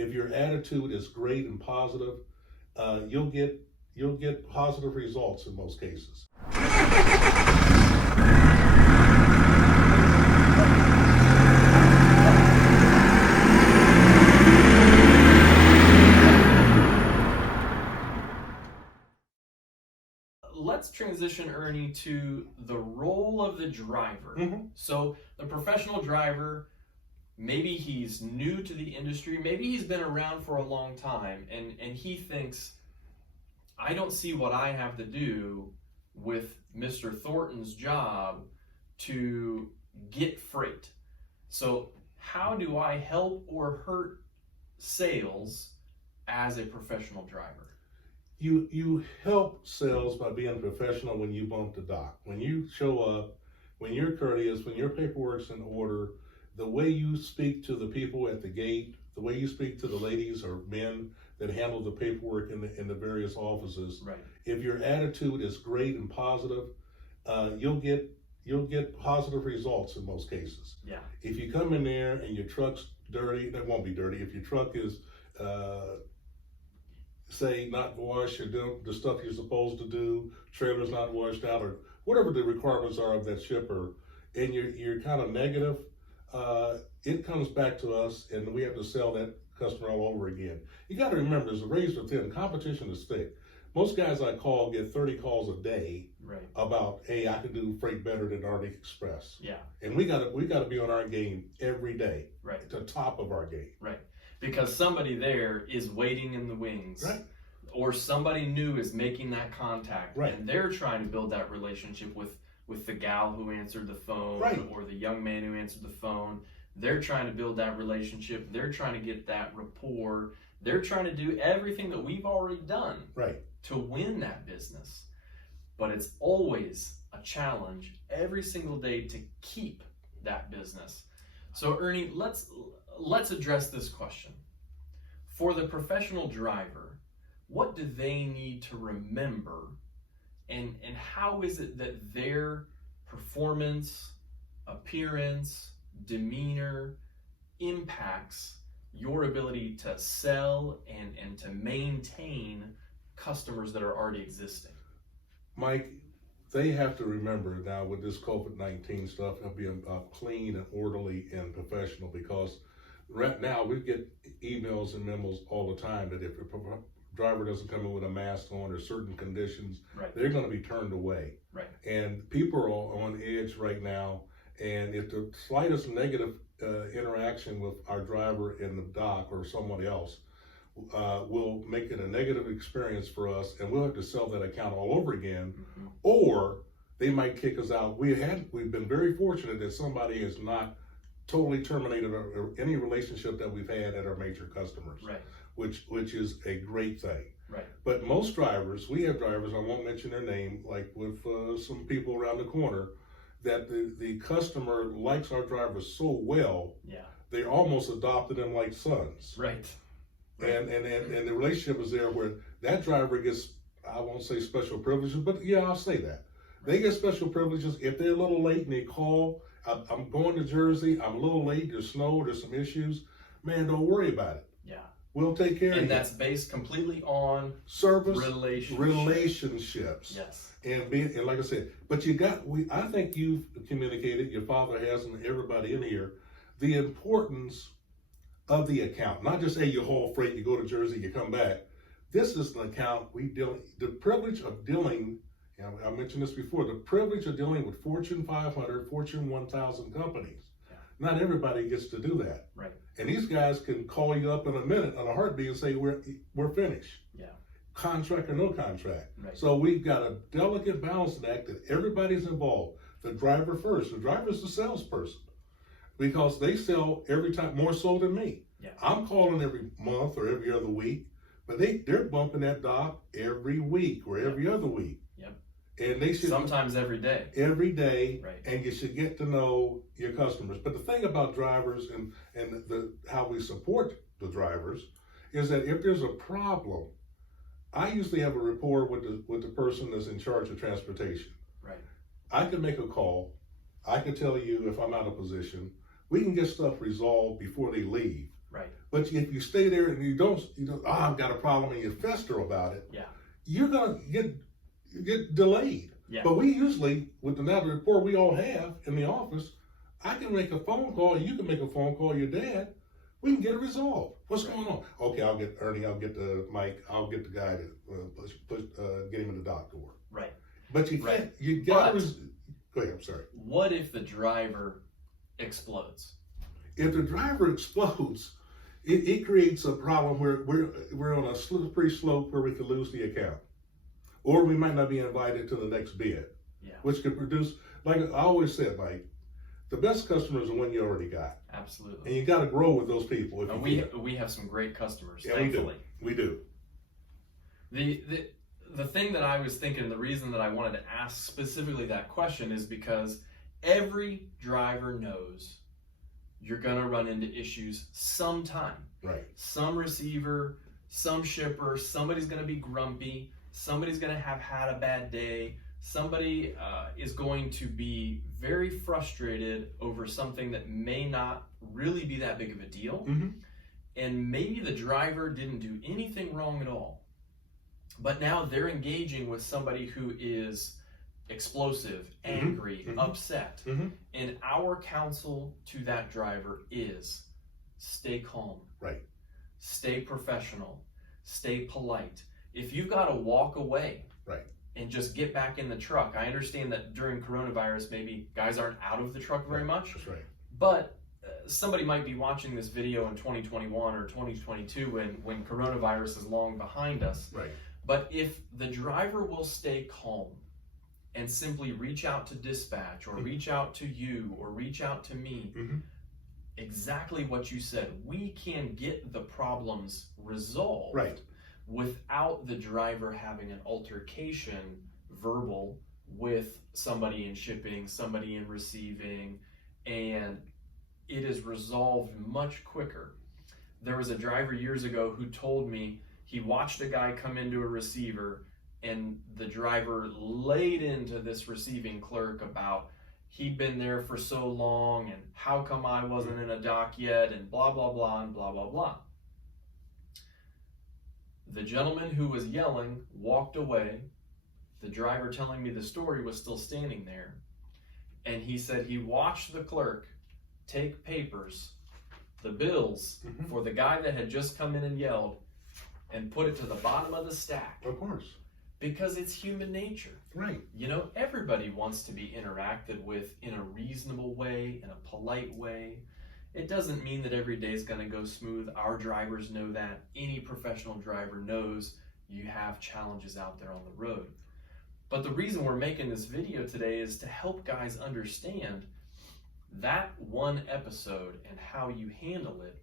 If your attitude is great and positive, you'll get positive results in most cases. Let's transition, Ernie, to the role of the driver. Mm-hmm. So the professional driver, maybe he's new to the industry, maybe he's been around for a long time, and he thinks, I don't see what I have to do with Mr. Thornton's job to get freight. So how do I help or hurt sales as a professional driver? You help sales by being professional when you bump the dock. When you show up, when you're courteous, when your paperwork's in order, the way you speak to the people at the gate, the way you speak to the ladies or men that handle the paperwork in the various offices. Right. If your attitude is great and positive, you'll get positive results in most cases. Yeah. If you come in there and your truck's dirty, that won't be dirty. If your truck is say not washed or doing the stuff you're supposed to do, trailer's not washed out, or whatever the requirements are of that shipper, and you're kind of negative, it comes back to us, and we have to sell that customer all over again. You got to remember, there's a razor thin. Competition is thick. Most guys I call get 30 calls a day. Right. About, hey, I can do freight better than Arctic Express. Yeah. And we gotta be on our game every day. Right. To the top of our game. Right. Because somebody there is waiting in the wings. Right. Or somebody new is making that contact. Right. And they're trying to build that relationship with the gal who answered the phone. Right. Or the young man who answered the phone. They're trying to build that relationship. They're trying to get that rapport. They're trying to do everything that we've already done. Right. To win that business. But it's always a challenge every single day to keep that business. So Ernie, let's address this question. For the professional driver, what do they need to remember, and how is it that their performance, appearance, demeanor impacts your ability to sell and to maintain customers that are already existing? Mike, they have to remember now with this COVID-19 stuff, they'll be clean and orderly and professional, because right now we get emails and memos all the time that if a driver doesn't come in with a mask on or certain conditions, right, they're going to be turned away. Right. And people are on edge right now, and if the slightest negative interaction with our driver in the dock or someone else will make it a negative experience for us, and we'll have to sell that account all over again. Mm-hmm. Or they might kick us out. We've been very fortunate that somebody has not totally terminated any relationship that we've had at our major customers, right, which is a great thing. Right. But most drivers, we have drivers, I won't mention their name, like with some people around the corner, that the customer likes our drivers so well, yeah, they almost adopted them like sons. Right. And the relationship is there where that driver gets, I won't say special privileges, but yeah, I'll say that. They get special privileges if they're a little late and they call, I'm going to Jersey, I'm a little late, there's snow, there's some issues. Man, don't worry about it. Yeah. We'll take care of you. And that's based completely on service, relationships. Yes. And like I said, but I think you've communicated, your father has, and everybody in here, the importance of the account. Not just, hey, you haul freight, you go to Jersey, you come back. This is an account the privilege of dealing, I mentioned this before, the privilege of dealing with Fortune 500, Fortune 1000 companies. Yeah. Not everybody gets to do that. Right. And these guys can call you up in a minute on a heartbeat and say, we're finished. Yeah. Contract or no contract. Right. So we've got a delicate balancing act that everybody's involved. The driver first. The driver's the salesperson, because they sell every time, more so than me. Yeah. I'm calling every month or every other week, but they're bumping that dock every week or every other week. Yep. And they should sometimes every day. Every day, right. And you should get to know your customers. But the thing about drivers and how we support the drivers is that if there's a problem, I usually have a rapport with the person that's in charge of transportation. Right. I can make a call. I can tell you if I'm out of position. We can get stuff resolved before they leave. Right. But if you stay there and you don't, I've got a problem, and you fester about it, Yeah. you're gonna get delayed. Yeah. But we usually, with the amount of rapport we all have in the office, I can make a phone call, you can make a phone call, your dad, we can get it resolved. What's going on? Okay, I'll get Ernie, I'll get the Mike, I'll get the guy to get him in the dock door. Right. But you can't, you gotta, go ahead, I'm sorry. What if the driver explodes? If the driver explodes, it creates a problem where we're on a slippery slope where we could lose the account. Or we might not be invited to the next bid, Yeah. which could produce, like I always said, Mike, the best customers are the one you already got. Absolutely. And you got to grow with those people. And we have some great customers, Yeah, thankfully. we do. The thing that I was thinking, the reason that I wanted to ask specifically that question is because every driver knows you're going to run into issues sometime. Right. Some receiver, some shipper, somebody's going to be grumpy, somebody's going to have had a bad day, somebody is going to be very frustrated over something that may not really be that big of a deal. Mm-hmm. And maybe the driver didn't do anything wrong at all. But now they're engaging with somebody who is explosive, angry, upset. Mm-hmm. And our counsel to that driver is stay calm. Right. Stay professional. Stay polite. If you've got to walk away Right. and just get back in the truck, I understand that during coronavirus, maybe guys aren't out of the truck very much. That's right. But somebody might be watching this video in 2021 or 2022 when coronavirus is long behind us. Right. But if the driver will stay calm and simply reach out to dispatch or reach out to you or reach out to me, exactly what you said, we can get the problems resolved Right. without the driver having an altercation, verbal, with somebody in shipping, somebody in receiving, and it is resolved much quicker. There was a driver years ago who told me he watched a guy come into a receiver and the driver laid into this receiving clerk about he'd been there for so long and how come I wasn't in a dock yet and blah, blah, blah, and blah, blah, blah. The gentleman who was yelling walked away. The driver telling me the story was still standing there. And he said he watched the clerk take papers, the bills for the guy that had just come in and yelled, and put it to the bottom of the stack. Of course. Because it's human nature. Right. You know, everybody wants to be interacted with in a reasonable way, in a polite way. It doesn't mean that every day is going to go smooth. Our drivers know that. Any professional driver knows you have challenges out there on the road. But the reason we're making this video today is to help guys understand that one episode and how you handle it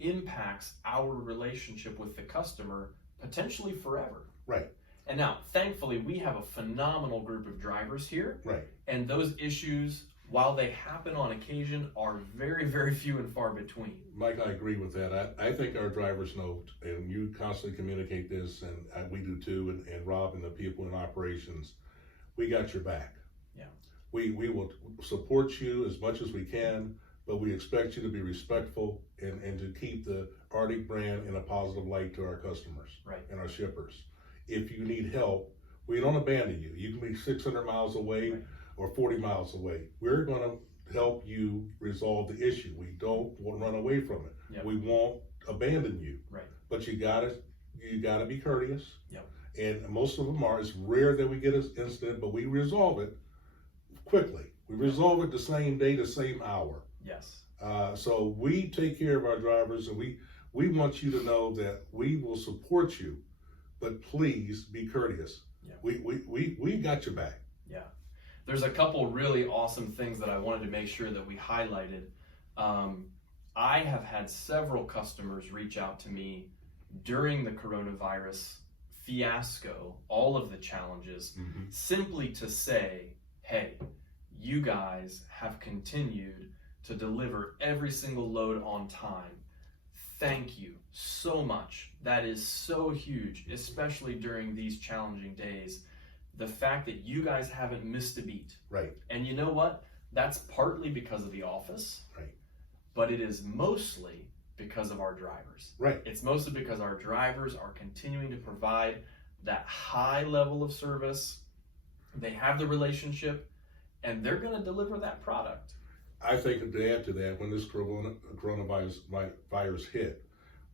impacts our relationship with the customer potentially forever. Right. And now, thankfully, we have a phenomenal group of drivers here. Right. And those issues, while they happen on occasion, are very, very few and far between. Mike, I agree with that. I think our drivers know, and you constantly communicate this, and we do too, and Rob and the people in operations, we got your back. Yeah. We will support you as much as we can, but we expect you to be respectful and to keep the Arctic brand in a positive light to our customers and our shippers. If you need help, we don't abandon you. You can be 600 miles away or 40 miles away. We're going to help you resolve the issue. We don't want to run away from it. Yep. We won't abandon you. Right. But you gotta be courteous. Yep. And most of them are. It's rare that we get an incident, but we resolve it quickly. We resolve it the same day, the same hour. Yes. So we take care of our drivers, and we want you to know that we will support you, but please be courteous. Yeah. We got your back. Yeah. There's a couple really awesome things that I wanted to make sure that we highlighted. I have had several customers reach out to me during the coronavirus fiasco, all of the challenges, simply to say, hey, you guys have continued to deliver every single load on time. Thank you so much. That is so huge, especially during these challenging days. The fact that you guys haven't missed a beat. Right. And you know what? That's partly because of the office. Right. But it is mostly because of our drivers. Right. It's mostly because our drivers are continuing to provide that high level of service. They have the relationship, and they're going to deliver that product. I think to add to that, when this coronavirus hit,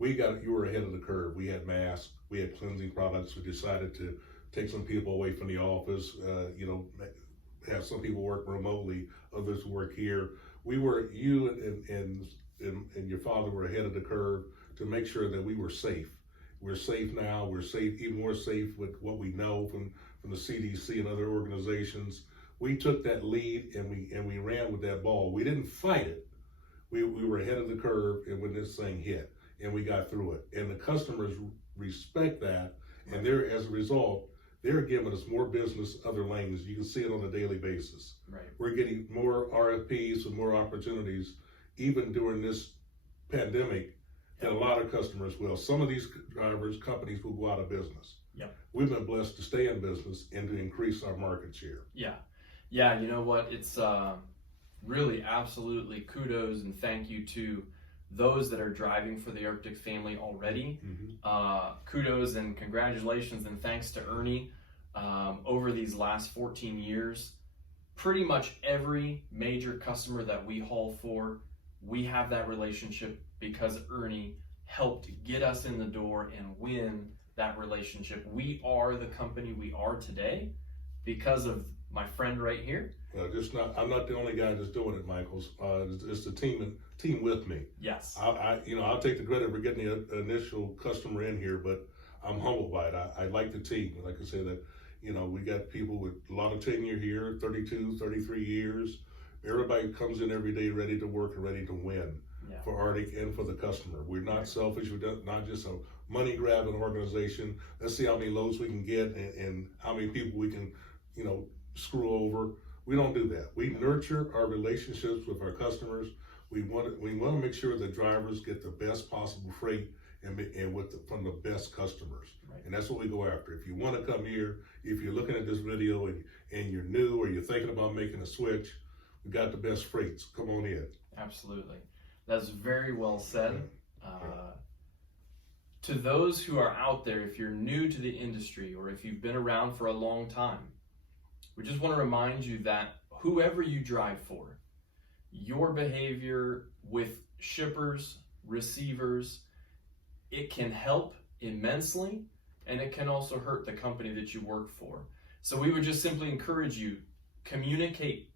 you were ahead of the curve. We had masks, we had cleansing products. We decided to take some people away from the office, have some people work remotely, others work here. You and your father were ahead of the curve to make sure that we were safe. We're safe now. We're safe, even more safe with what we know from the CDC and other organizations. We took that lead and we ran with that ball. We didn't fight it. We were ahead of the curve, and when this thing hit, and we got through it. And the customers respect that, and as a result, they're giving us more business other lanes. You can see it on a daily basis. Right. We're getting more RFPs and more opportunities, even during this pandemic, than a lot of customers will. Some of these companies will go out of business. Yep. We've been blessed to stay in business and to increase our market share. Yeah, you know what? It's really absolutely kudos and thank you to those that are driving for the Arctic family already. Mm-hmm. Kudos and congratulations and thanks to Ernie. Over these last 14 years, pretty much every major customer that we haul for, we have that relationship because Ernie helped get us in the door and win that relationship. We are the company we are today because of my friend right here. I'm not the only guy that's doing it, Michaels. It's the team with me. Yes. I'll take the credit for getting the initial customer in here, but I'm humbled by it. I like the team. Like I said, that we got people with a lot of tenure here, 32, 33 years. Everybody comes in every day ready to work and ready to win for Arctic and for the customer. We're not selfish. We're not just a money grabbing organization. Let's see how many loads we can get and how many people we can, screw over. We don't do that. We nurture our relationships with our customers. We want to make sure the drivers get the best possible freight and from the best customers. Right. And that's what we go after. If you want to come here, if you're looking at this video and you're new or you're thinking about making a switch, we got the best freights. Come on in. Absolutely. That's very well said. To those who are out there, if you're new to the industry or if you've been around for a long time, we just want to remind you that whoever you drive for, your behavior with shippers, receivers, it can help immensely and it can also hurt the company that you work for. So we would just simply encourage you, communicate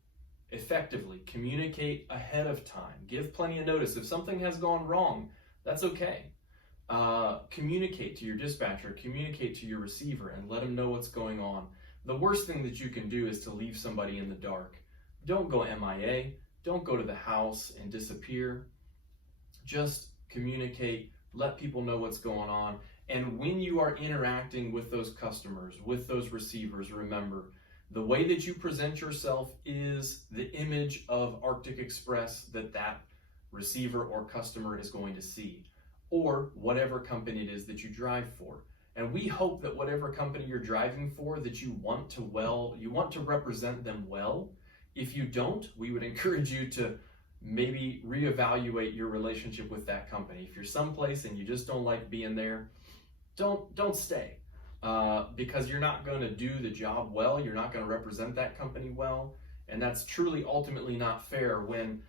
effectively, communicate ahead of time, give plenty of notice. If something has gone wrong, that's okay. Communicate to your dispatcher, communicate to your receiver and let them know what's going on. The worst thing that you can do is to leave somebody in the dark. Don't go MIA. Don't go to the house and disappear. Just communicate, let people know what's going on. And when you are interacting with those customers, with those receivers, remember, the way that you present yourself is the image of Arctic Express that receiver or customer is going to see, or whatever company it is that you drive for. And we hope that whatever company you're driving for, that you want to represent them well. If you don't, we would encourage you to maybe reevaluate your relationship with that company. If you're someplace and you just don't like being there, don't stay. Because you're not going to do the job well, you're not going to represent that company well, and that's truly ultimately not fair when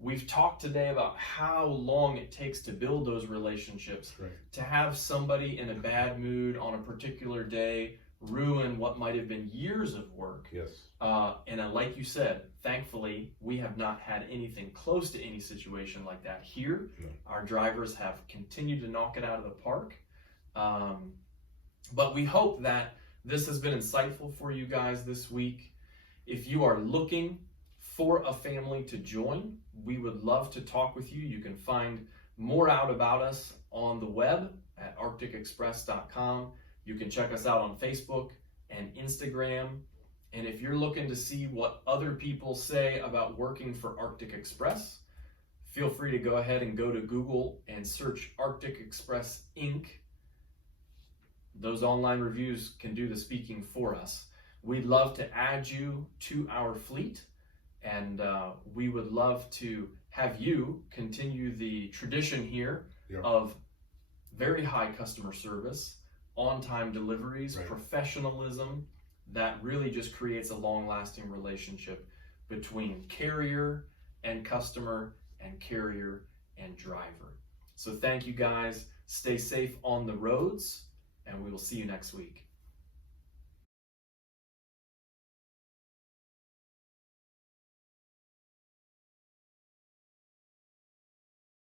we've talked today about how long it takes to build those relationships. Right. To have somebody in a bad mood on a particular day ruin what might have been years of work. Yes. And like you said, thankfully, we have not had anything close to any situation like that here. No. Our drivers have continued to knock it out of the park. But we hope that this has been insightful for you guys this week. If you are looking for a family to join, we would love to talk with you. You can find more out about us on the web at arcticexpress.com. You can check us out on Facebook and Instagram. And if you're looking to see what other people say about working for Arctic Express, feel free to go ahead and go to Google and search Arctic Express Inc. Those online reviews can do the speaking for us. We'd love to add you to our fleet, and we would love to have you continue the tradition here Yeah. of very high customer service, on-time deliveries, Right. professionalism that really just creates a long-lasting relationship between carrier and customer and carrier and driver. So thank you guys. Stay safe on the roads, and we will see you next week.